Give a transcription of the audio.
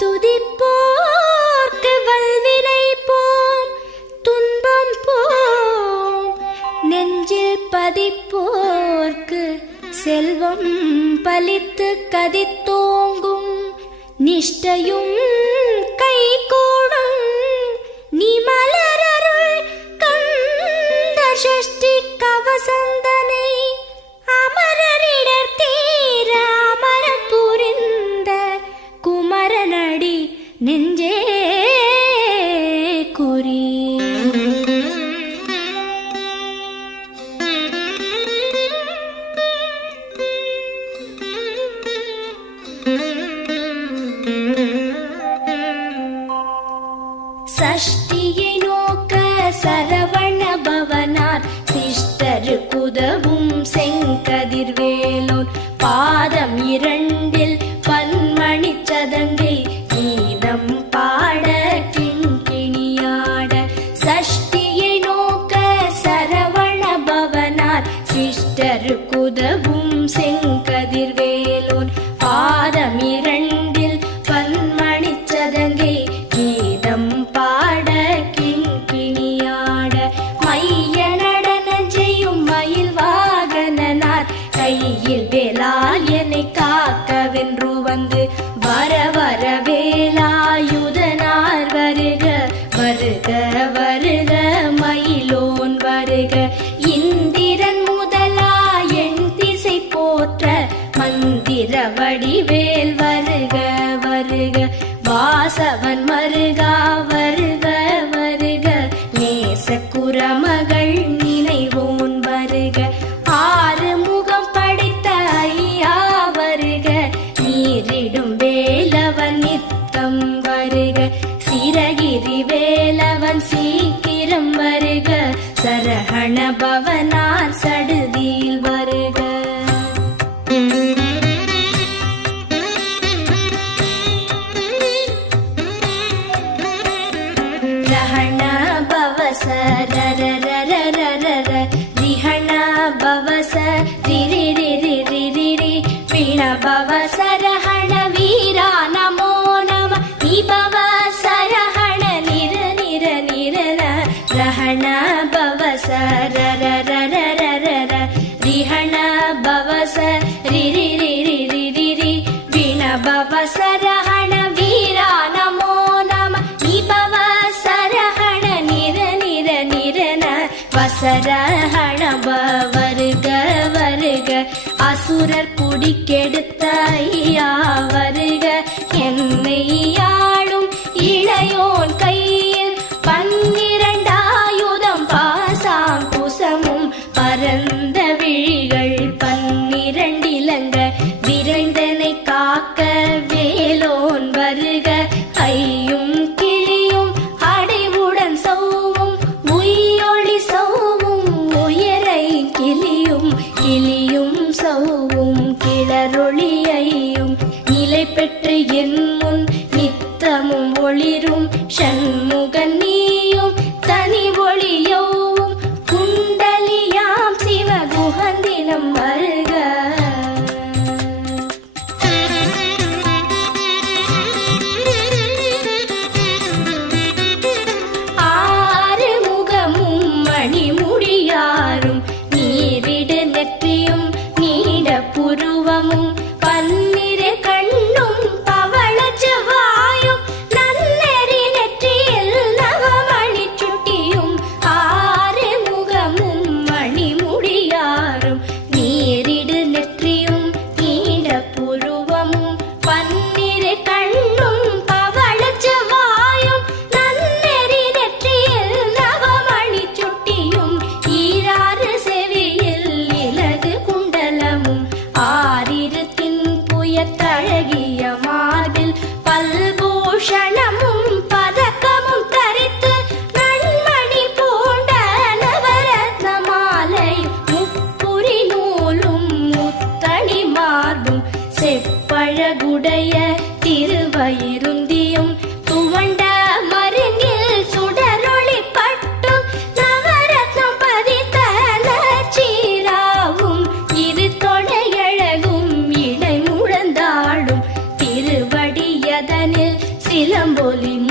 துதிப்போர்க்கு வல்வினை போம் துன்பம் போம், நெஞ்சில் பதிப்போர்க்கு செல்வம் பலித்து கதித்தோங்கும், நிஷ்டையும் கைகூடும் நீ மலரருள் கந்த சஷ்டி கவசந்தனை, அமரரிடர் தீர அமரம் புரிந்த குமரனடி நெஞ்சே குறி. சஷ்டியை நோக்க சரவண பவனார் சிஷ்டருக்குதவும் செங்கதிர்வேலோன், பாதம் இரண்டில் பன்மணி சதங்கை கீதம் பாட கிண்கிணியாட. சஷ்டியை நோக்க சரவண பவனார் சிஷ்டருக்குதவும் செங்கதிர்வேலோன், பாதம் இரண்டில் பன்மணி சதங்கை கீதம் பாட கிண்கிணியாட. மைய நடன செய்யும் மயில் வாகனனார் கையில் வேலால் என்னை காக்கவென்று வந்து, வர வர வேலாயுதனார் வருக வருக வருக மயிலோன் வருக. இந்திரன் முதலா என் திசை போற்ற மந்திர வடிவேல் வருக வருக. வாசவன் மருகா வருக வருக, நேசக்குரமகள் நினைவோன் வருக. ஆறு முகம் படைத்த ஐயா வருக, நீரிடும் வேலவன் நித்தம் வருக. சிரகிரி வேலவன் சீக்கிரம் வருக, சரஹண பவனார் சடுதியில் வருக. ரஹண பவச ரரரரரரர, ரிஹண பவச ரிரிரிரிரிரிரி, பிண பவச ரஹண வீரா நமோ நம, நிபவ சரஹண நிர நிர நிரன. ரஹண பவச ரரரரரரர, ரிஹண பவச ரிரிரிரிரிரிரி, பிண பவச ரஹண வீரா நமோ நம, நிபவ சரஹண நிர நிர நிரன. வசரஹண வருக வருக, அசுரர் குடிக்கெடுத்த ஐயா வருக. என்னை ஆளும் இளையோன் கையில் பன்னிரண்டாயுதம் பாசாம் குசமும் பரந்த விழிகள் பன்னிரண்டிலங்க, விரைந்தனை காக்க வேலோன் வருக. ஐயும் கிளியும் அடைவுடன் சௌவும் உயொளி சௌவும் உயரை கிளியும் கிளியும் சௌவும் கிளரொளியையும் நிலை பெற்று என் முன் நித்தமும் ஒளிரும் ஷண்முகன் நீயும் தனி ஒளியவும் குண்டலியாம் சிவ குஹந்தினம் வருக. ஆறு முகமும் மணிமுடியாரும் நீரிடு நெற்றியும் நீட புருவமும் பன்னிரு கண்ணும் பவள செவ்வாயும் நன்னெறி நெற்றியில் நவமணி சுட்டியும். ஆறு முகமும் மணிமுடியாரும் நீரிடு நெற்றியும் நீட புருவமும் பன்னிரு கண்ணும் பவள செவ்வாயும் நன்னெறி நெற்றியில் நவமணி சுட்டியும். ஈராறு செவியில் இலகு குண்டலமும் ஆறிரு தின்புயத்தழகிய மார்பில் பல்பூஷணமும் பதக்கமும் தரித்து நன்மணி பூண்ட நவரத்ன மாலை முப்புரி நூலும் முத்தணி மார்பும் செப்பழகுடைய திருவயிருந்தியும் துவண்ட மருங்கில் சுடரொளி பட்டும் நவரத்னம் பதித்த நச்சீராவும் இரு தொடையழகும் இடை முழந்தாடும் திருவடியத சிலம்பொலி